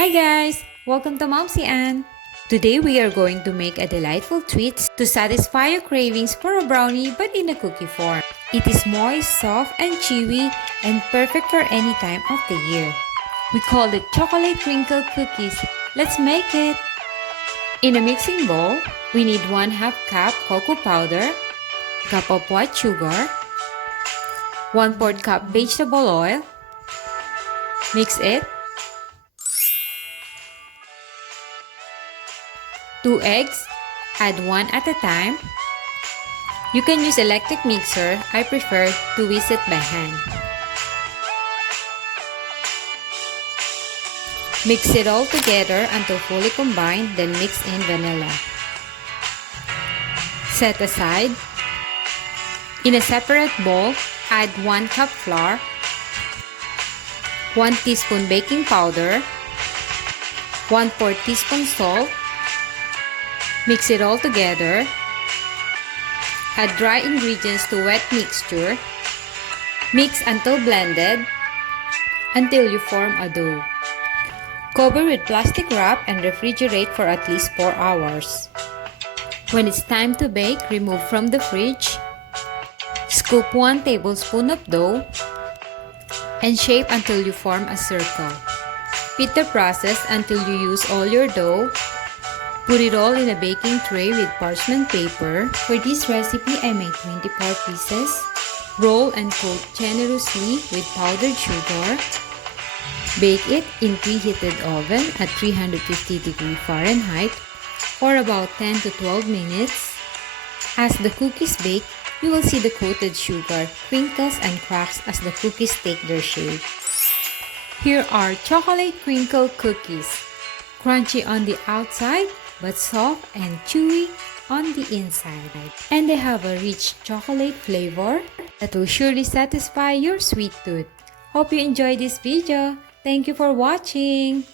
Hi guys! Welcome to MomZ. Today we are going to make a delightful treat to satisfy your cravings for a brownie but in a cookie form. It is moist, soft, and chewy and perfect for any time of the year. We call it Chocolate Crinkle Cookies. Let's make it! In a mixing bowl, we need 1/2 cup cocoa powder, cup of white sugar, 1/4 cup vegetable oil. Mix it. 2 eggs, add 1 at a time. You can use electric mixer, I prefer to whisk it by hand. Mix it all together until fully combined, then mix in vanilla. Set aside. In a separate bowl, add 1 cup flour, 1 teaspoon baking powder, 1/4 teaspoon salt. Mix it all together. Add dry ingredients to wet mixture. Mix until blended, until you form a dough. Cover with plastic wrap and refrigerate for at least 4 hours. When it's time to bake, remove from the fridge. Scoop 1 tablespoon of dough and shape until you form a circle. Repeat the process until you use all your dough. Put it all in a baking tray with parchment paper. For this recipe, I made 24 pieces. Roll and coat generously with powdered sugar. Bake it in preheated oven at 350 degrees Fahrenheit for about 10 to 12 minutes. As the cookies bake, you will see the coated sugar crinkles and cracks as the cookies take their shape. Here are Chocolate Crinkle Cookies. Crunchy on the outside, but soft and chewy on the inside. And they have a rich chocolate flavor that will surely satisfy your sweet tooth. Hope you enjoyed this video. Thank you for watching.